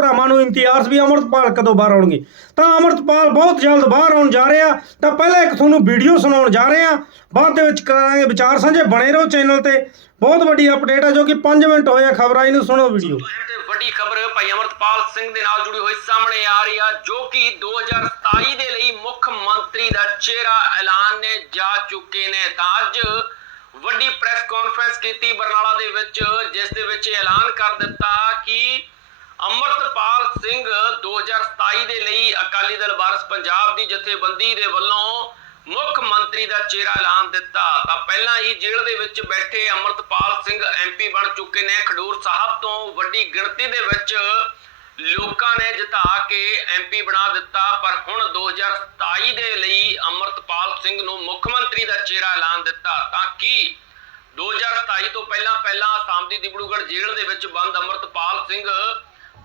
ਭਰਾਵਾਂ ਨੂੰ ਇਮਤਿਆਜ਼ ਵੀ ਅਮਰਤਪਾਲ ਕਦੋਂ ਬਾਹਰ ਆਉਣਗੇ? ਤਾਂ ਅਮਰਤਪਾਲ ਬਹੁਤ ਜਲਦ ਬਾਹਰ ਆਉਣ ਜਾ ਰਿਹਾ। ਤਾਂ ਪਹਿਲਾਂ ਇੱਕ ਤੁਹਾਨੂੰ ਵੀਡੀਓ ਸੁਣਾਉਣ ਜਾ ਰਹੇ। ਹਾਂ ਬਾਅਦ ਦੇ ਵਿੱਚ ਕਰਾਂਗੇ ਵਿਚਾਰ ਸਾਂਝੇ। ਬਣੇ ਰਹੋ ਚੈਨਲ ਤੇ। ਬਹੁਤ ਵੱਡੀ ਅਪਡੇਟ ਹੈ ਜੋ ਕਿ 5 ਮਿੰਟ ਹੋਏ ਆ ਖਬਰਾਂ ਇਹਨੂੰ ਸੁਣੋ ਵੀਡੀਓ। ਵੱਡੀ ਖਬਰ ਭਾਈ ਅਮਰਤਪਾਲ ਸਿੰਘ ਦੇ ਨਾਲ ਜੁੜੀ ਹੋਈ ਸਾਹਮਣੇ ਆ ਰਹੀ ਆ, ਜੋ ਕਿ 2027 ਦੇ ਲਈ ਮੁੱਖ ਮੰਤਰੀ ਦਾ ਚਿਹਰਾ ਐਲਾਨ ਨੇ, ਜਾ ਚੁੱਕੇ ਨੇ। ਤਾਂ ਅੱਜ ਵੱਡੀ ਪ੍ਰੈਸ ਕਾਨਫਰੰਸ ਕੀਤੀ ਬਰਨਾਲਾ ਦੇ ਵਿੱਚ, ਜਿਸ ਦੇ ਵਿੱਚ ਐਲਾਨ ਕਰ ਦਿੱਤਾ ਕਿ ਅਮਰਤਪਾਲ ਸਿੰਘ 2027 ਦੇ ਲਈ ਅਕਾਲੀ ਦਲ ਵਾਰਸ ਪੰਜਾਬ ਦੀ ਜਥੇਬੰਦੀ ਦੇ ਵੱਲੋਂ ਮੁੱਖ ਮੰਤਰੀ ਦਾ ਚਿਹਰਾ ਐਲਾਨ ਦਿੱਤਾ। ਤਾਂ ਪਹਿਲਾਂ ਹੀ ਜੇਲ੍ਹ ਦੇ ਵਿੱਚ ਬੈਠੇ ਅਮਰਤਪਾਲ ਸਿੰਘ ਐਮਪੀ ਬਣ ਚੁੱਕੇ ਨੇ। ਖਡੂਰ ਸਾਹਿਬ ਤੋਂ ਵੱਡੀ ਗਿਣਤੀ ਦੇ ਵਿੱਚ ਲੋਕਾਂ ਨੇ ਜਿਤਾ ਕੇ ਐਮਪੀ ਬਣਾ ਦਿੱਤਾ। ਪਰ ਹੁਣ 2027 ਦੇ ਲਈ ਅਮਰਤਪਾਲ ਸਿੰਘ ਨੂੰ ਮੁੱਖ ਮੰਤਰੀ ਦਾ ਚਿਹਰਾ ਐਲਾਨ ਦਿੱਤਾ। ਤਾਂ ਕਿ 2027 ਤੋਂ ਪਹਿਲਾਂ ਪਹਿਲਾਂ ਆਸਾਮ ਦੀ ਦਿਬੜੂਗੜ੍ਹ ਜੇਲ੍ਹ ਦੇ ਵਿੱਚ ਬੰਦ ਅਮਰਤਪਾਲ ਸਿੰਘ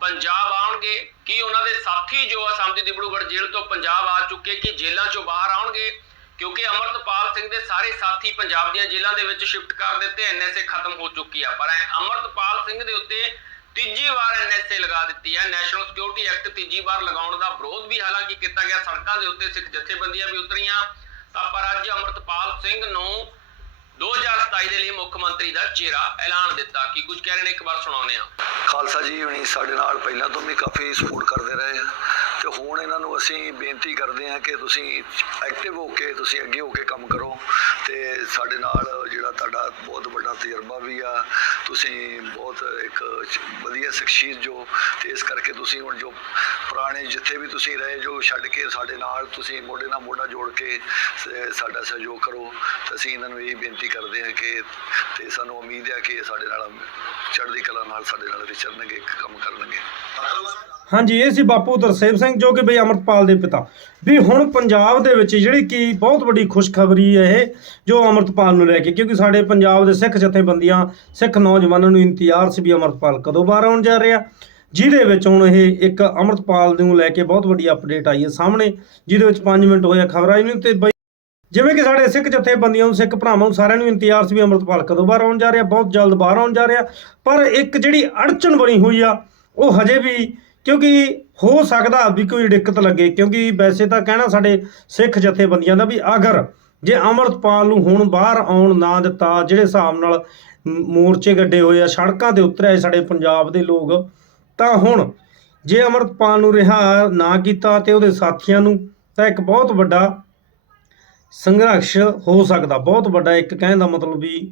ਪੰਜਾਬ ਆਉਣਗੇ, ਕੀ ਉਹਨਾਂ ਦੇ ਸਾਥੀ ਜੋ ਆਸਾਮ ਦੀ ਦਿਬੜੂਗੜ੍ਹ ਜੇਲ੍ਹ ਤੋਂ ਪੰਜਾਬ ਆ ਚੁੱਕੇ, ਕਿ ਜੇਲ੍ਹਾਂ ਚੋਂ ਬਾਹਰ ਆਉਣਗੇ? ਕਿਉਂਕਿ ਅਮਰਤਪਾਲ ਸਿੰਘ ਦੇ ਸਾਰੇ ਸਾਥੀ ਪੰਜਾਬ ਦੀਆਂ ਜੇਲ੍ਹਾਂ ਦੇ ਵਿੱਚ ਸ਼ਿਫਟ ਕਰ ਦਿੱਤੇ ਐਨਐਸਏ ਖਤਮ ਹੋ ਚੁੱਕੀ ਆ। ਪਰ ਅਮਰਤਪਾਲ ਸਿੰਘ ਦੇ ਉੱਤੇ ਤੀਜੀ ਵਾਰ ਐਨਐਸਏ ਲਗਾ ਦਿੱਤੀ ਹੈ ਨੈਸ਼ਨਲ ਸਿਕਿਉਰਿਟੀ ਐਕਟ ਤੀਜੀ ਵਾਰ ਲਗਾਉਣ ਦਾ ਵਿਰੋਧ ਵੀ ਹਾਲਾਂਕਿ ਕੀਤਾ ਗਿਆ। ਸੜਕਾਂ ਦੇ ਉੱਤੇ ਸਿੱਖ ਜਥੇਬੰਦੀਆਂ ਵੀ ਉਤਰੀਆਂ। ਤਾਂ ਪਰ ਅੱਜ ਅਮਰਤਪਾਲ ਸਿੰਘ ਨੂੰ 2027 ਦੇ ਲਈ ਮੁੱਖ ਮੰਤਰੀ ਦਾ ਚਿਹਰਾ ਐਲਾਨ ਦਿੱਤਾ। ਕੀ ਕੁਝ ਕਹਿ ਰਹੇ ਨੇ? ਇੱਕ ਵਾਰ ਸੁਣਾਉਂਦੇ ਆ ਖਾਲਸਾ ਜੀ ਹੁਣੀ ਸਾਡੇ ਨਾਲ ਪਹਿਲਾਂ ਤੋਂ ਵੀ ਕਾਫੀ ਸਪੋਰਟ ਕਰਦੇ ਰਹੇ ਆ ਤੇ ਹੁਣ ਇਹਨਾਂ ਨੂੰ ਅਸੀਂ ਬੇਨਤੀ ਕਰਦੇ ਹਾਂ ਕਿ ਤੁਸੀਂ ਐਕਟਿਵ ਹੋ ਕੇ, ਤੁਸੀਂ ਅੱਗੇ ਹੋ ਕੇ ਕੰਮ ਕਰੋ ਤੇ ਸਾਡੇ ਨਾਲ ਜਿਹੜਾ ਤੁਹਾਡਾ ਬਹੁਤ ਵੱਡਾ ਤਜਰਬਾ ਵੀ ਆ। ਤੁਸੀਂ ਬਹੁਤ ਇੱਕ ਵਧੀਆ ਸ਼ਖਸੀਅਤ ਜੋ, ਤੇ ਇਸ ਕਰਕੇ ਤੁਸੀਂ ਹੁਣ ਜੋ ਪੁਰਾਣੇ ਜਿੱਥੇ ਵੀ ਤੁਸੀਂ ਰਹੇ ਜੋ ਛੱਡ ਕੇ ਸਾਡੇ ਨਾਲ ਤੁਸੀਂ ਮੋਢੇ ਨਾਲ ਮੋਢਾ ਜੋੜ ਕੇ ਸਾਡਾ ਸਹਿਯੋਗ ਕਰੋ। ਤੇ ਅਸੀਂ ਇਹਨਾਂ ਨੂੰ ਇਹ ਬੇਨਤੀ ਕਰਦੇ ਹਾਂ ਕਿ ਤੇ ਸਾਨੂੰ ਉਮੀਦ ਹੈ ਕਿ ਸਾਡੇ ਨਾਲ ਚੜ੍ਹਦੀ ਕਲਾ ਨਾਲ ਸਾਡੇ ਨਾਲ ਵਿਚਰਨਗੇ ਕੰਮ ਕਰਨਗੇ। ਹਾਂਜੀ, ਇਹ ਸੀ ਬਾਪੂ ਤਰਸੇਮ ਸਿੰਘ ਜੋ ਕਿ ਬਈ ਅਮਰਤਪਾਲ ਦੇ ਪਿਤਾ। ਵੀ ਹੁਣ ਪੰਜਾਬ ਦੇ ਵਿੱਚ ਜਿਹੜੀ ਕਿ ਬਹੁਤ ਵੱਡੀ ਖੁਸ਼ਖਬਰੀ ਹੈ ਇਹ, ਜੋ ਅਮਰਤਪਾਲ ਨੂੰ ਲੈ ਕੇ, ਕਿਉਂਕਿ ਸਾਡੇ ਪੰਜਾਬ ਦੇ ਸਿੱਖ ਜਥੇਬੰਦੀਆਂ, ਸਿੱਖ ਨੌਜਵਾਨਾਂ ਨੂੰ ਇੰਤਜ਼ਾਰ ਸੀ ਵੀ ਅਮਰਤਪਾਲ ਕਦੋਂ ਬਾਹਰ ਆਉਣ ਜਾ ਰਿਹਾ। ਜਿਹਦੇ ਵਿੱਚ ਹੁਣ ਇਹ ਇੱਕ ਅਮਰਤਪਾਲ ਨੂੰ ਲੈ ਕੇ ਬਹੁਤ ਵੱਡੀ ਅਪਡੇਟ ਆਈ ਹੈ ਸਾਹਮਣੇ, ਜਿਹਦੇ ਵਿੱਚ 5 ਮਿੰਟ ਹੋਇਆ ਖਬਰਾਂ ਇਹਨੂੰ ਤੇ ਬਈ ਜਿਵੇਂ ਕਿ ਸਾਡੇ ਸਿੱਖ ਜਥੇਬੰਦੀਆਂ ਨੂੰ, ਸਿੱਖ ਭਰਾਵਾਂ ਨੂੰ ਸਾਰਿਆਂ ਨੂੰ ਇੰਤਜ਼ਾਰ ਸੀ ਵੀ ਅਮਰਤਪਾਲ ਕਦੋਂ ਬਾਹਰ ਆਉਣ ਜਾ ਰਿਹਾ, ਬਹੁਤ ਜਲਦ ਬਾਹਰ ਆਉਣ ਜਾ ਰਿਹਾ। ਪਰ ਇੱਕ ਜਿਹੜੀ ਅੜਚਨ ਬਣੀ ਹੋਈ ਆ, ਉਹ ਹਜੇ ਵੀ ਕਿਉਂਕਿ ਹੋ ਸਕਦਾ ਵੀ ਕੋਈ ਦਿੱਕਤ ਲੱਗੇ, ਕਿਉਂਕਿ ਵੈਸੇ ਤਾਂ ਕਹਿਣਾ ਸਾਡੇ ਸਿੱਖ ਜਥੇਬੰਦੀਆਂ ਦਾ ਵੀ ਅਗਰ ਜੇ ਅਮਰਤਪਾਲ ਨੂੰ ਹੁਣ ਬਾਹਰ ਆਉਣ ਨਾ ਦਿੱਤਾ, ਜਿਹੜੇ ਹਿਸਾਬ ਨਾਲ ਮੋਰਚੇ ਗੱਡੇ ਹੋਏ ਆ, ਸੜਕਾਂ ਤੇ ਉਤਰੇ ਸਾਡੇ ਪੰਜਾਬ ਦੇ ਲੋਕ, ਤਾਂ ਹੁਣ ਜੇ ਅਮਰਤਪਾਲ ਨੂੰ ਰਿਹਾ ਨਾ ਕੀਤਾ ਤੇ ਉਹਦੇ ਸਾਥੀਆਂ ਨੂੰ ਤਾਂ ਇੱਕ ਬਹੁਤ ਵੱਡਾ ਸੰਘਰਸ਼ ਹੋ ਸਕਦਾ, ਬਹੁਤ ਵੱਡਾ ਇੱਕ ਕਹਿਣ ਦਾ ਮਤਲਬ ਵੀ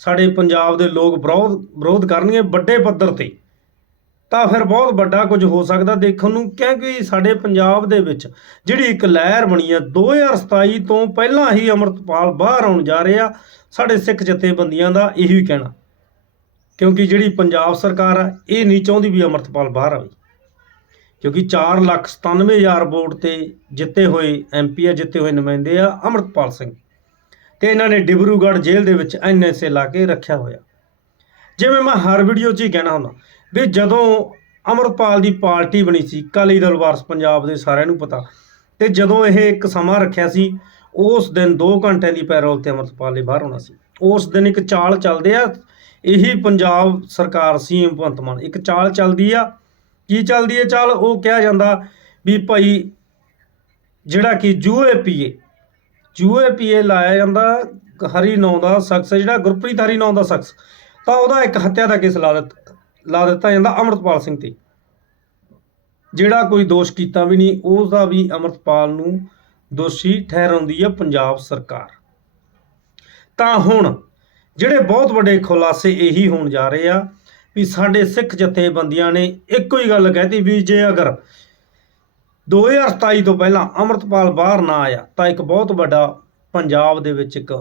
ਸਾਡੇ ਪੰਜਾਬ ਦੇ ਲੋਕ ਵਿਰੋਧ ਵਿਰੋਧ ਕਰਨਗੇ ਵੱਡੇ ਪੱਧਰ ਤੇ। ਤਾਂ ਫਿਰ ਬਹੁਤ ਵੱਡਾ ਕੁਝ ਹੋ ਸਕਦਾ। ਦੇਖਣ ਨੂੰ ਕਿਉਂਕਿ ਸਾਡੇ ਪੰਜਾਬ ਦੇ ਵਿੱਚ ਜਿਹੜੀ ਇੱਕ ਲਹਿਰ ਬਣੀ ਆ 2027 ਤੋਂ ਪਹਿਲਾਂ ਹੀ ਅਮਰਤਪਾਲ ਬਾਹਰ ਆਉਣ ਜਾ ਰਿਹਾ ਸਾਡੇ ਸਿੱਖ ਜਥੇਬੰਦੀਆਂ ਦਾ ਇਹੀ ਕਹਿਣਾ। ਕਿਉਂਕਿ ਜਿਹੜੀ ਪੰਜਾਬ ਸਰਕਾਰ ਆ, ਇਹ ਨਹੀਂ ਚਾਹੁੰਦੀ ਵੀ ਅਮਰਤਪਾਲ ਬਾਹਰ ਆਵੇ। ਕਿਉਂਕਿ 4 ਲੱਖ 97 ਹਜ਼ਾਰ ਵੋਟ ਤੇ ਜਿੱਤੇ ਹੋਏ ਐਮਪੀ ਆ, ਜਿੱਤੇ ਹੋਏ ਨੁਮਾਇੰਦੇ ਆ ਅਮਰਤਪਾਲ ਸਿੰਘ। ਤੇ ਇਹਨਾਂ ਨੇ ਡਿਬਰੂਗੜ੍ਹ ਜੇਲ੍ਹ ਦੇ ਵਿੱਚ ਐਨਐਸਏ ਲਾ ਕੇ ਰੱਖਿਆ ਹੋਇਆ। ਜਿਵੇਂ ਮੈਂ ਹਰ ਵੀਡੀਓ 'ਚ ਹੀ ਕਹਿਣਾ ਹੁੰਦਾ ਵੀ ਜਦੋਂ ਅਮਰਪਾਲ ਦੀ ਪਾਰਟੀ ਬਣੀ ਸੀ, ਅਕਾਲੀ ਦਲ ਵਾਰਸ ਪੰਜਾਬ ਦੇ ਸਾਰਿਆਂ ਨੂੰ ਪਤਾ, ਤੇ ਜਦੋਂ ਇਹ ਇੱਕ ਸਮਾਂ ਰੱਖਿਆ ਸੀ, ਉਸ ਦਿਨ 2 ਘੰਟਿਆਂ ਦੀ ਪੈਰੋਲ ਤੇ ਅਮਰਪਾਲ ਨੇ ਬਾਹਰ ਹੋਣਾ ਸੀ। ਉਸ ਦਿਨ ਇੱਕ ਚਾਲ ਚੱਲਦੇ ਆ, ਇਹੀ ਪੰਜਾਬ ਸਰਕਾਰ ਸੀ ਭਗਵੰਤ ਮਾਨ, ਇੱਕ ਚਾਲ ਚੱਲਦੀ ਆ। ਕੀ ਚੱਲਦੀ ਹੈ ਚਾਲ? ਉਹ ਕਿਹਾ ਜਾਂਦਾ ਵੀ ਭਾਈ ਜਿਹੜਾ ਕਿ ਜੂਏ ਪੀਏ ਜੂਏ ਪੀਏ ਲਾਇਆ ਜਾਂਦਾ, ਹਰੀ ਨਾਂ ਦਾ ਸ਼ਖਸ, ਜਿਹੜਾ ਗੁਰਪ੍ਰੀਤ ਹਰੀ ਨਾਂ ਦਾ ਸ਼ਖਸ, ਤਾਂ ਉਹਦਾ ਇੱਕ ਹੱਤਿਆ ਦਾ ਕੇਸ ਲਾ ਦਿੱਤਾ। ਲਾ ਦਿੱਤਾ ਜਾਂਦਾ ਅਮਰਤਪਾਲ ਸਿੰਘ ਤੇ। ਜਿਹੜਾ ਕੋਈ ਦੋਸ਼ ਕੀਤਾ ਵੀ ਨਹੀਂ ਉਸ ਦਾ ਵੀ ਅਮਰਤਪਾਲ ਨੂੰ ਦੋਸ਼ੀ ਠਹਿਰਾਉਂਦੀ ਹੈ ਪੰਜਾਬ ਸਰਕਾਰ। ਤਾਂ ਹੁਣ ਜਿਹੜੇ ਬਹੁਤ ਵੱਡੇ ਖੁਲਾਸੇ ਇਹੀ ਹੋਣ ਜਾ ਰਹੇ ਆ ਵੀ ਸਾਡੇ ਸਿੱਖ ਜਥੇਬੰਦੀਆਂ ਨੇ ਇੱਕੋ ਹੀ ਗੱਲ ਕਹਿਤੀ ਵੀ ਜੇ ਅਗਰ 2027 ਤੋਂ ਪਹਿਲਾਂ ਅਮਰਤਪਾਲ ਬਾਹਰ ਨਾ ਆਇਆ, ਤਾਂ ਇੱਕ ਬਹੁਤ ਵੱਡਾ ਪੰਜਾਬ ਦੇ ਵਿੱਚ ਇੱਕ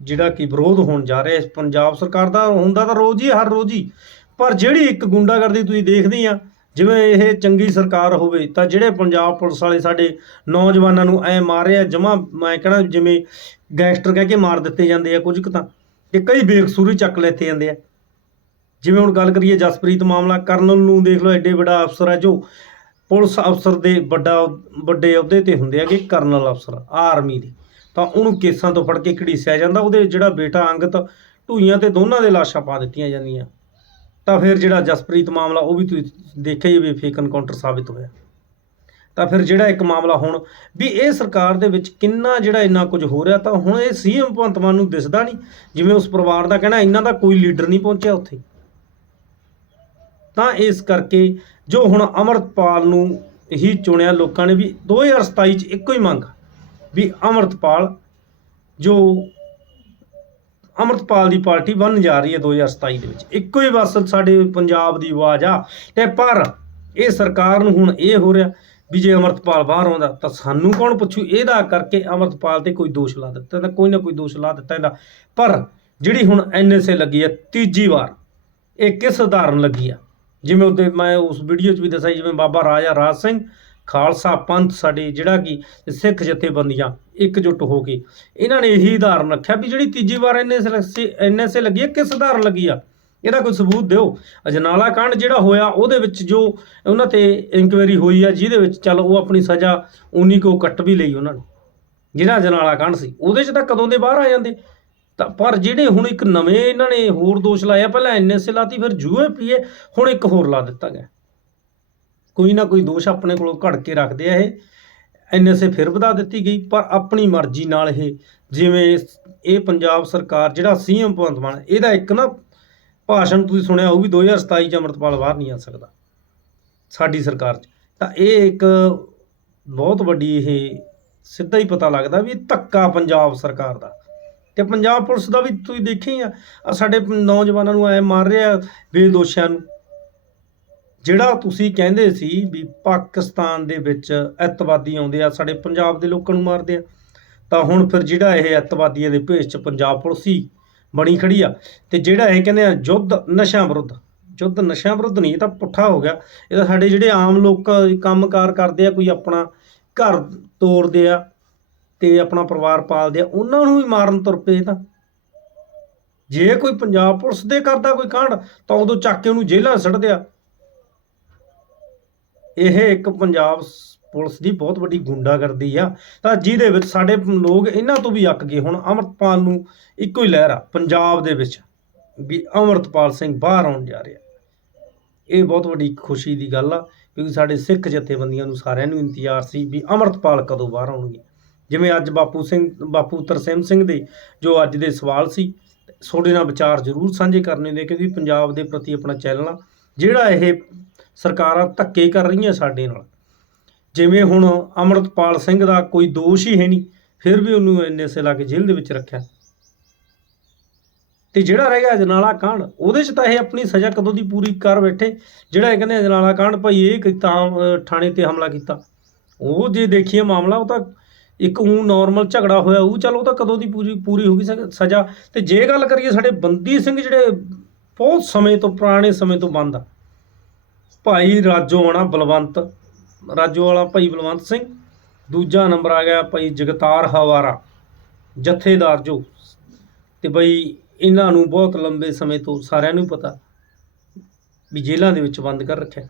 ਜਿਹੜਾ ਕਿ ਵਿਰੋਧ ਹੋਣ ਜਾ ਰਿਹਾ ਹੈ ਪੰਜਾਬ ਸਰਕਾਰ ਦਾ, ਹੁੰਦਾ ਤਾਂ ਰੋਜ਼ ਹੀ ਹਰ ਰੋਜ਼ ਹੀ। ਪਰ ਜਿਹੜੀ ਇੱਕ ਗੁੰਡਾਗਰਦੀ ਤੁਸੀਂ ਦੇਖਦੇ ਆ, ਜਿਵੇਂ ਇਹ ਚੰਗੀ ਸਰਕਾਰ ਹੋਵੇ, ਤਾਂ ਜਿਹੜੇ ਪੰਜਾਬ ਪੁਲਿਸ ਵਾਲੇ ਸਾਡੇ ਨੌਜਵਾਨਾਂ ਨੂੰ ਐ ਮਾਰਿਆ ਜਮਾ ਮੈਂ ਕਹਣਾ ਜਿਵੇਂ ਗੈਂਗਸਟਰ ਕਹਿ ਕੇ ਮਾਰ ਦਿੱਤੇ ਜਾਂਦੇ ਆ ਕੁਝ ਕੁ ਤਾਂ, ਤੇ ਕਈ ਬੇਕਸੂਰੀ ਚੱਕ ਲੈਤੇ ਜਾਂਦੇ ਆ। ਜਿਵੇਂ ਹੁਣ ਗੱਲ ਕਰੀਏ ਜਸਪ੍ਰੀਤ ਮਾਮਲਾ, ਕਰਨਲ ਨੂੰ ਦੇਖ ਲਓ ਐਡੇ ਵੱਡਾ ਅਫਸਰ ਹੈ ਜੋ ਪੁਲਿਸ ਅਫਸਰ ਦੇ ਵੱਡਾ, ਵੱਡੇ ਅਹੁਦੇ ਤੇ ਹੁੰਦੇ ਆਗੇ ਕਰਨਲ ਅਫਸਰ, ਆਰਮੀ ਦੇ। ਤਾਂ ਉਹਨੂੰ ਕੇਸਾਂ ਤੋਂ ਫੜ ਕੇ ਘੜੀਸਿਆ ਜਾਂਦਾ, ਉਹਦੇ ਜਿਹੜਾ ਬੇਟਾ ਅੰਗਤ, ਢੂਈਆਂ ਤੇ ਦੋਨਾਂ ਦੇ ਲਾਸ਼ਾਂ ਪਾ ਦਿੱਤੀਆਂ ਜਾਂਦੀਆਂ। ਤਾਂ ਫਿਰ ਜਿਹੜਾ ਜਸਪ੍ਰੀਤ ਮਾਮਲਾ ਉਹ ਵੀ ਤੁਸੀਂ ਦੇਖਿਆ ਹੀ ਵੀ ਫੇਕ ਐਨਕਾਊਂਟਰ ਸਾਬਿਤ ਹੋਇਆ। ਤਾਂ ਫਿਰ ਜਿਹੜਾ ਇੱਕ ਮਾਮਲਾ ਹੁਣ ਵੀ ਇਹ ਸਰਕਾਰ ਦੇ ਵਿੱਚ ਕਿੰਨਾ ਜਿਹੜਾ ਇੰਨਾ ਕੁਝ ਹੋ ਰਿਹਾ ਤਾਂ ਹੁਣ ਇਹ ਸੀਐਮ ਭਗਵੰਤ ਮਾਨ ਨੂੰ ਦਿਸਦਾ ਨਹੀਂ, ਜਿਵੇਂ ਉਸ ਪਰਿਵਾਰ ਦਾ ਕਹਿਣਾ ਇਹਨਾਂ ਦਾ ਕੋਈ ਲੀਡਰ ਨਹੀਂ ਪਹੁੰਚਿਆ ਉੱਥੇ। ਤਾਂ ਇਸ ਕਰਕੇ ਜੋ ਹੁਣ ਅਮਰਤਪਾਲ ਨੂੰ ਹੀ ਚੁਣਿਆ ਲੋਕਾਂ ਨੇ ਵੀ 2027 ਚ ਇੱਕੋ ਹੀ ਮੰਗ ਵੀ ਅਮਰਤਪਾਲ ਜੋ ਅਮਰਤਪਾਲ ਦੀ ਪਾਰਟੀ ਬਣਨ ਜਾ ਰਹੀ ਹੈ 2027 ਦੇ ਵਿੱਚ। ਇੱਕੋ ਹੀ ਬਸ ਸਾਡੇ ਪੰਜਾਬ ਦੀ ਆਵਾਜ਼ ਆ। ਤੇ ਪਰ ਇਹ ਸਰਕਾਰ ਨੂੰ ਹੁਣ ਇਹ ਹੋ ਰਿਹਾ ਵੀ ਜੇ ਅਮਰਤਪਾਲ ਬਾਹਰ ਆਉਂਦਾ ਤਾਂ ਸਾਨੂੰ ਕੌਣ ਪੁੱਛੂ? ਇਹਦਾ ਕਰਕੇ ਅਮਰਤਪਾਲ ਤੇ ਕੋਈ ਦੋਸ਼ ਲਾ ਦਿੱਤਾ ਤਾਂ ਕੋਈ ਨਾ ਕੋਈ ਦੋਸ਼ ਲਾ ਦਿੱਤਾ ਇਹਦਾ ਪਰ ਜਿਹੜੀ ਹੁਣ ਐਨਐਸਏ ਲੱਗੀ ਹੈ, ਤੀਜੀ ਵਾਰ ਇਹ ਕਿਸ ਉਦਾਹਰਨ ਲੱਗੀ ਆ? ਜਿਵੇਂ ਉਹਦੇ, ਮੈਂ ਉਸ ਵੀਡੀਓ 'ਚ ਵੀ ਦੱਸਿਆ, ਜਿਵੇਂ ਬਾਬਾ ਰਾਜਾ ਰਾਜ ਸਿੰਘ ਖਾਲਸਾ ਪੰਥ ਸਾਡੇ ਜਿਹੜਾ ਕਿ ਸਿੱਖ ਜਥੇਬੰਦੀਆਂ ਇਕਜੁੱਟ ਹੋ ਕੇ ਇਹਨਾਂ ਨੇ ਇਹੀ ਉਦਾਹਰਨ ਰੱਖਿਆ ਵੀ ਜਿਹੜੀ ਤੀਜੀ ਵਾਰ ਐਨਐਸਏ ਐਨਐਸਏ ਲੱਗੀ ਹੈ, ਕਿਸ ਉਦਾਹਰਨ ਲੱਗੀ ਆ? ਇਹਦਾ ਕੋਈ ਸਬੂਤ ਦਿਓ। ਅਜਨਾਲਾ ਕਾਂਡ ਜਿਹੜਾ ਹੋਇਆ, ਉਹਦੇ ਵਿੱਚ ਜੋ ਉਹਨਾਂ ਤੇ ਇਨਕੁਆਇਰੀ ਹੋਈ ਆ, ਜਿਹਦੇ ਵਿੱਚ ਚੱਲ ਉਹ ਆਪਣੀ ਸਜ਼ਾ ਉਨੀ ਕੋ ਕੱਟ ਵੀ ਲਈ ਉਹਨਾਂ ਨੇ। ਜਿਹੜਾ ਅਜਨਾਲਾ ਕਾਂਡ ਸੀ, ਉਹਦੇ 'ਚ ਤਾਂ ਕਦੋਂ ਦੇ ਬਾਹਰ ਆ ਜਾਂਦੇ? ਤਾਂ ਪਰ ਜਿਹੜੇ ਹੁਣ ਇੱਕ ਨਵੇਂ ਇਹਨਾਂ ਨੇ ਹੋਰ ਦੋਸ਼ ਲਾਇਆ ਪਹਿਲਾਂ ਐਨਐਸਏ ਲਾਤੀ, ਫਿਰ ਯੂਏਪੀਏ ਹੁਣ ਇੱਕ ਹੋਰ ਲਾ ਦਿੱਤਾ ਗਿਆ। ਕੋਈ ਨਾ ਕੋਈ ਦੋਸ਼ ਆਪਣੇ ਕੋਲੋਂ ਘੜ ਕੇ ਰੱਖਦੇ ਆ ਇਹ। ਐਨਐਸਏ ਫਿਰ ਵਧਾ ਦਿੱਤੀ ਗਈ, ਪਰ ਆਪਣੀ ਮਰਜ਼ੀ ਨਾਲ ਇਹ, ਜਿਵੇਂ ਇਹ ਪੰਜਾਬ ਸਰਕਾਰ ਜਿਹੜਾ ਸੀਐਮ ਭਗਵੰਤ ਮਾਨ, ਇਹਦਾ ਇੱਕ ਨਾ ਭਾਸ਼ਣ ਤੁਸੀਂ ਸੁਣਿਆ ਹੋਊ ਵੀ 2027 ਚ ਅੰਮ੍ਰਿਤਪਾਲ ਬਾਹਰ ਨਹੀਂ ਆ ਸਕਦਾ ਸਾਡੀ ਸਰਕਾਰ 'ਚ। ਤਾਂ ਇਹ ਇੱਕ ਬਹੁਤ ਵੱਡੀ ਇਹ ਸਿੱਧਾ ਹੀ ਪਤਾ ਲੱਗਦਾ ਵੀ ਧੱਕਾ ਪੰਜਾਬ ਸਰਕਾਰ ਦਾ। ਤੇ ਪੰਜਾਬ ਪੁਲਿਸ ਦਾ ਵੀ ਤੁਸੀਂ ਦੇਖਿਆ ਹੀ ਆ ਸਾਡੇ ਨੌਜਵਾਨਾਂ ਨੂੰ ਐ ਮਾਰ ਰਿਹਾ ਬੇਦੋਸ਼ਾਂ ਨੂੰ। ਜਿਹੜਾ ਤੁਸੀਂ ਕਹਿੰਦੇ ਸੀ ਵੀ ਪਾਕਿਸਤਾਨ ਦੇ ਵਿੱਚ ਅੱਤਵਾਦੀ ਆਉਂਦੇ ਆ, ਸਾਡੇ ਪੰਜਾਬ ਦੇ ਲੋਕਾਂ ਨੂੰ ਮਾਰਦੇ ਆ। ਤਾਂ ਹੁਣ ਫਿਰ ਜਿਹੜਾ ਇਹ ਅੱਤਵਾਦੀਆਂ ਦੇ ਭੇਸ ਚ ਪੰਜਾਬ ਪੁਲਿਸ ਹੀ ਬਣੀ ਖੜੀ ਆ ਤੇ ਜਿਹੜਾ ਇਹ ਕਹਿੰਦੇ ਆ ਯੁੱਧ ਨਸ਼ਿਆਂ ਵਿਰੁੱਧ, ਯੁੱਧ ਨਸ਼ਿਆਂ ਵਿਰੁੱਧ ਨਹੀਂ, ਇਹ ਤਾਂ ਪੁੱਠਾ ਹੋ ਗਿਆ। ਇਹ ਤਾਂ ਸਾਡੇ ਜਿਹੜੇ ਆਮ ਲੋਕ ਕੰਮਕਾਰ ਕਰਦੇ ਆ, ਕੋਈ ਆਪਣਾ ਘਰ ਤੋਰਦੇ ਆ ਤੇ ਆਪਣਾ ਪਰਿਵਾਰ ਪਾਲਦੇ ਆ, ਉਹਨਾਂ ਨੂੰ ਵੀ ਮਾਰਨ ਤੁਰ ਪਏ ਤਾਂ। ਜੇ ਕੋਈ ਪੰਜਾਬ ਪੁਲਿਸ ਦੇ ਕਰਦਾ ਕੋਈ ਕਾਂਡ, ਤਾਂ ਉਦੋਂ ਚੱਕ ਕੇ ਉਹਨੂੰ ਜੇਲ੍ਹਾਂ ਸੱਟਦੇ ਆ ਇਹ ਇੱਕ ਪੰਜਾਬ ਪੁਲਿਸ ਦੀ ਬਹੁਤ ਵੱਡੀ ਗੁੰਡਾਗਰਦੀ ਆ। ਤਾਂ ਜਿਹਦੇ ਵਿੱਚ ਸਾਡੇ ਲੋਕ ਇਹਨਾਂ ਤੋਂ ਵੀ ਅੱਕ ਗਏ ਹੁਣ। ਅਮਰਤਪਾਲ ਨੂੰ ਇੱਕੋ ਹੀ ਲਹਿਰ ਆ, ਪੰਜਾਬ ਦੇ ਵਿੱਚ ਵੀ ਅਮਰਤਪਾਲ ਸਿੰਘ ਬਾਹਰ ਆਉਣ ਜਾ ਰਿਹਾ। ਇਹ ਬਹੁਤ ਵੱਡੀ ਖੁਸ਼ੀ ਦੀ ਗੱਲ ਆ, ਕਿਉਂਕਿ ਸਾਡੇ ਸਿੱਖ ਜਥੇਬੰਦੀਆਂ ਨੂੰ ਸਾਰਿਆਂ ਨੂੰ ਇੰਤਜ਼ਾਰ ਸੀ ਵੀ ਅਮਰਤਪਾਲ ਕਦੋਂ ਬਾਹਰ ਆਉਣਗੇ। ਜਿਵੇਂ ਅੱਜ ਬਾਪੂ ਸਿੰਘ, ਬਾਪੂ ਤਰਸੇਮ ਸਿੰਘ ਦੇ ਜੋ ਅੱਜ ਦੇ ਸਵਾਲ ਸੀ, ਤੁਹਾਡੇ ਨਾਲ ਵਿਚਾਰ ਜ਼ਰੂਰ ਸਾਂਝੇ ਕਰਨੇ ਨੇ, ਕਿਉਂਕਿ ਪੰਜਾਬ ਦੇ ਪ੍ਰਤੀ ਆਪਣਾ ਚੈਨਲ ਆ। ਜਿਹੜਾ ਇਹ ਸਰਕਾਰਾਂ ਧੱਕੇ ਕਰ ਰਹੀਆਂ ਸਾਡੇ ਨਾਲ। ਜਿਵੇਂ ਹੁਣ ਅਮਰਤਪਾਲ ਸਿੰਘ ਦਾ ਕੋਈ ਦੋਸ਼ ਹੀ ਹੈ ਨਹੀਂ, ਫਿਰ ਵੀ ਉਹਨੂੰ ਇੰਨੇ ਸੇ ਲਾ ਕੇ ਜੇਲ੍ਹ ਦੇ ਵਿੱਚ ਰੱਖਿਆ। ਤੇ ਜਿਹੜਾ ਰਹਿ ਗਿਆ ਅਜਨਾਲਾ ਕਾਂਡ, ਉਹਦੇ 'ਚ ਤਾਂ ਇਹ ਆਪਣੀ ਸਜ਼ਾ ਕਦੋਂ ਦੀ ਪੂਰੀ ਕਰ ਬੈਠੇ? ਜਿਹੜਾ ਇਹ ਕਹਿੰਦੇ ਅਜਨਾਲਾ ਕਾਂਡ, ਭਾਈ ਇਹ ਕੀਤਾ ਥਾਣੇ ਤੇ ਹਮਲਾ ਕੀਤਾ। ਉਹ ਜੇ ਦੇਖੀਏ ਮਾਮਲਾ, ਉਹ ਤਾਂ ਇੱਕ ਉਹ ਨਾਰਮਲ ਝਗੜਾ ਹੋਇਆ, ਉਹ ਚਲ ਉਹ ਤਾਂ ਕਦੋਂ ਦੀ ਪੂਰੀ ਪੂਰੀ ਹੋ ਗਈ ਸਜ਼ਾ। ਤੇ ਜੇ ਗੱਲ ਕਰੀਏ ਸਾਡੇ ਬੰਦੀ ਸਿੰਘ ਜਿਹੜੇ ਬਹੁਤ ਸਮੇਂ ਤੋਂ, ਪੁਰਾਣੇ ਸਮੇਂ ਤੋਂ ਬੰਦ ਆ ਭਾਈ ਰਾਜੋਆਣਾ ਬਲਵੰਤ ਰਾਜੋ ਵਾਲਾ ਭਾਈ ਬਲਵੰਤ ਸਿੰਘ, ਦੂਜਾ ਨੰਬਰ ਆ ਗਿਆ ਭਾਈ ਜਗਤਾਰ ਹਵਾਰਾ, ਜਥੇਦਾਰ ਜੋ। ਤੇ ਬਈ ਇਹਨਾਂ ਨੂੰ ਬਹੁਤ ਲੰਬੇ ਸਮੇਂ ਤੋਂ ਸਾਰਿਆਂ ਨੂੰ ਪਤਾ ਵੀ ਜੇਲ੍ਹਾਂ ਦੇ ਵਿੱਚ ਬੰਦ ਕਰ ਰੱਖਿਆ।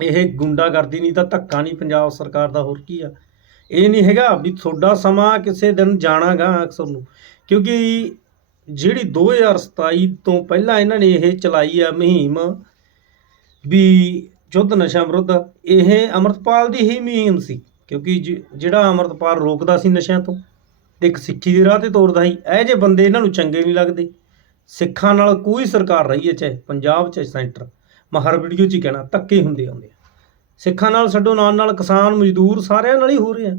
ਇਹ ਗੁੰਡਾਗਰਦੀ ਨਹੀਂ ਤਾਂ ਧੱਕਾ ਨਹੀਂ ਪੰਜਾਬ ਸਰਕਾਰ ਦਾ, ਹੋਰ ਕੀ ਆ। ਇਹ ਨਹੀਂ ਹੈਗਾ ਵੀ ਤੁਹਾਡਾ ਸਮਾਂ ਕਿਸੇ ਦਿਨ ਜਾਣਾਗਾ ਅਕਸਰ ਨੂੰ, ਕਿਉਂਕਿ ਜਿਹੜੀ 2027 ਤੋਂ ਪਹਿਲਾਂ ਇਹਨਾਂ ਨੇ ਇਹ ਚਲਾਈ ਆ ਮੁਹਿੰਮ ਵੀ ਯੁੱਧ ਨਸ਼ਾ ਵਿਰੁੱਧ, ਇਹ ਅਮਰਤਪਾਲ ਦੀ ਹੀ ਮੁਹਿੰਮ ਸੀ, ਕਿਉਂਕਿ ਜ- ਜਿਹੜਾ ਅਮਰਤਪਾਲ ਰੋਕਦਾ ਸੀ ਨਸ਼ਿਆਂ ਤੋਂ, ਤੇ ਇੱਕ ਸਿੱਖੀ ਦੇ ਰਾਹ ਤੇ ਤੋਰਦਾ ਸੀ, ਇਹ ਜੇ ਬੰਦੇ ਇਹਨਾਂ ਨੂੰ ਚੰਗੇ ਨਹੀਂ ਲੱਗਦੇ। ਸਿੱਖਾਂ ਨਾਲ ਕੋਈ ਸਰਕਾਰ ਰਹੀ ਹੈ ਚਾਹੇ ਪੰਜਾਬ ਚਾਹੇ ਸੈਂਟਰ, ਮੈਂ ਹਰ ਵੀਡੀਓ 'ਚ ਹੀ ਕਹਿਣਾ, ਧੱਕੇ ਹੁੰਦੇ ਆਉਂਦੇ ਆ। ਸਿੱਖਾਂ ਨਾਲ ਛੱਡੋ, ਨਾਲ ਨਾਲ ਕਿਸਾਨ ਮਜ਼ਦੂਰ ਸਾਰਿਆਂ ਨਾਲ ਹੀ ਹੋ ਰਿਹਾ।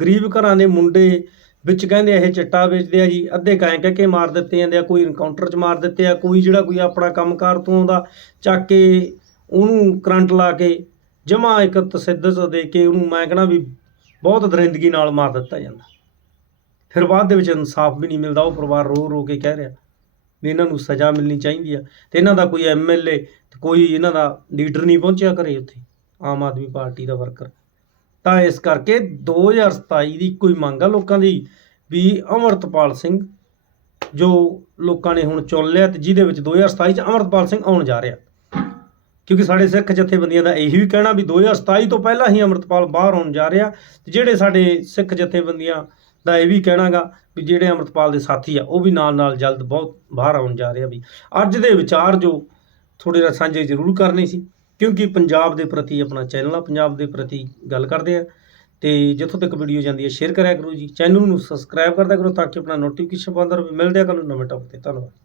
ਗਰੀਬ ਘਰਾਂ ਦੇ ਮੁੰਡੇ ਵਿੱਚ ਕਹਿੰਦੇ ਇਹ ਚਿੱਟਾ ਵੇਚਦੇ ਆ ਜੀ, ਅੱਧੇ ਕਾਂ ਕਹਿ ਕੇ ਮਾਰ ਦਿੱਤੇ ਜਾਂਦੇ ਆ, ਕੋਈ ਇਨਕਾਊਂਟਰ 'ਚ ਮਾਰ ਦਿੱਤੇ ਆ, ਕੋਈ ਜਿਹੜਾ ਕੋਈ ਆਪਣਾ ਕੰਮਕਾਰ ਤੋਂ ਆਉਂਦਾ, ਚੱਕ ਕੇ ਉਹਨੂੰ ਕਰੰਟ ਲਾ ਕੇ ਜਮਾ ਇੱਕ ਤਸੱਦਦ ਦੇ ਕੇ ਉਹਨੂੰ ਮੈਂ ਕਹਣਾ ਵੀ ਬਹੁਤ ਦਰਿੰਦਗੀ ਨਾਲ ਮਾਰ ਦਿੱਤਾ ਜਾਂਦਾ। ਫਿਰ ਬਾਅਦ ਦੇ ਵਿੱਚ ਇਨਸਾਫ ਵੀ ਨਹੀਂ ਮਿਲਦਾ, ਉਹ ਪਰਿਵਾਰ ਰੋ ਰੋ ਕੇ ਕਹਿ ਰਿਹਾ ਵੀ ਇਹਨਾਂ ਨੂੰ ਸਜ਼ਾ ਮਿਲਣੀ ਚਾਹੀਦੀ ਆ ਤੇ ਇਹਨਾਂ ਦਾ ਕੋਈ ਐਮਐਲਏ ਤੇ ਕੋਈ ਇਹਨਾਂ ਦਾ ਲੀਡਰ ਨਹੀਂ ਪਹੁੰਚਿਆ ਘਰੇ ਉੱਥੇ, ਆਮ ਆਦਮੀ ਪਾਰਟੀ ਦਾ ਵਰਕਰ। ਤਾਂ ਇਸ ਕਰਕੇ 2027 ਦੀ ਕੋਈ ਮੰਗ ਆ ਲੋਕਾਂ ਦੀ ਵੀ ਅਮਰਤਪਾਲ ਸਿੰਘ ਜੋ ਲੋਕਾਂ ਨੇ ਹੁਣ ਚੁਣ ਲਿਆ ਤੇ ਜਿਹਦੇ ਵਿੱਚ 2027 ਚ ਅਮਰਤਪਾਲ ਸਿੰਘ ਆਉਣ ਜਾ ਰਿਹਾ। ਕਿਉਂਕਿ ਸਾਡੇ ਸਿੱਖ ਜਥੇਬੰਦੀਆਂ ਦਾ ਇਹੀ ਵੀ ਕਹਿਣਾ ਵੀ 2027 ਤੋਂ ਪਹਿਲਾਂ ਹੀ ਅਮਰਤਪਾਲ ਬਾਹਰ ਆਉਣ ਜਾ ਰਿਹਾ ਤੇ ਜਿਹੜੇ ਸਾਡੇ ਸਿੱਖ ਜਥੇਬੰਦੀਆਂ ਦਾ ਇਹ ਵੀ ਕਹਿਣਾਗਾ ਵੀ ਜਿਹੜੇ ਅਮਰਤਪਾਲ ਦੇ ਸਾਥੀ ਆ, ਉਹ ਵੀ ਨਾਲ ਨਾਲ ਜਲਦ ਬਹੁਤ ਬਾਹਰ ਆਉਣ ਜਾ ਰਿਹਾ ਵੀ। ਅੱਜ ਦੇ ਵਿਚਾਰ ਜੋ ਤੁਹਾਡੇ ਨਾਲ ਸਾਂਝੇ ਜ਼ਰੂਰ ਕਰਨੇ ਸੀ, ਕਿਉਂਕਿ ਪੰਜਾਬ ਦੇ ਪ੍ਰਤੀ ਆਪਣਾ ਚੈਨਲ ਆ, ਪੰਜਾਬ ਦੇ ਪ੍ਰਤੀ ਗੱਲ ਕਰਦੇ ਆ। ਤੇ ਜਿੱਥੋਂ ਤੱਕ ਵੀਡੀਓ ਜਾਂਦੀ ਹੈ ਸ਼ੇਅਰ ਕਰਿਆ ਕਰੋ ਜੀ। ਚੈਨਲ ਨੂੰ ਸਬਸਕ੍ਰਾਈਬ ਕਰਦਾ ਕਰੋ ਤਾਂ ਕਿ ਆਪਣਾ ਨੋਟੀਫਿਕੇਸ਼ਨ ਪਾਉਂਦਾ ਰਹੇ, ਮਿਲਦੇ ਆ ਕੱਲ ਨੂੰ ਨਵੇਂ ਟੌਪਿਕ ਤੇ। ਧੰਨਵਾਦ।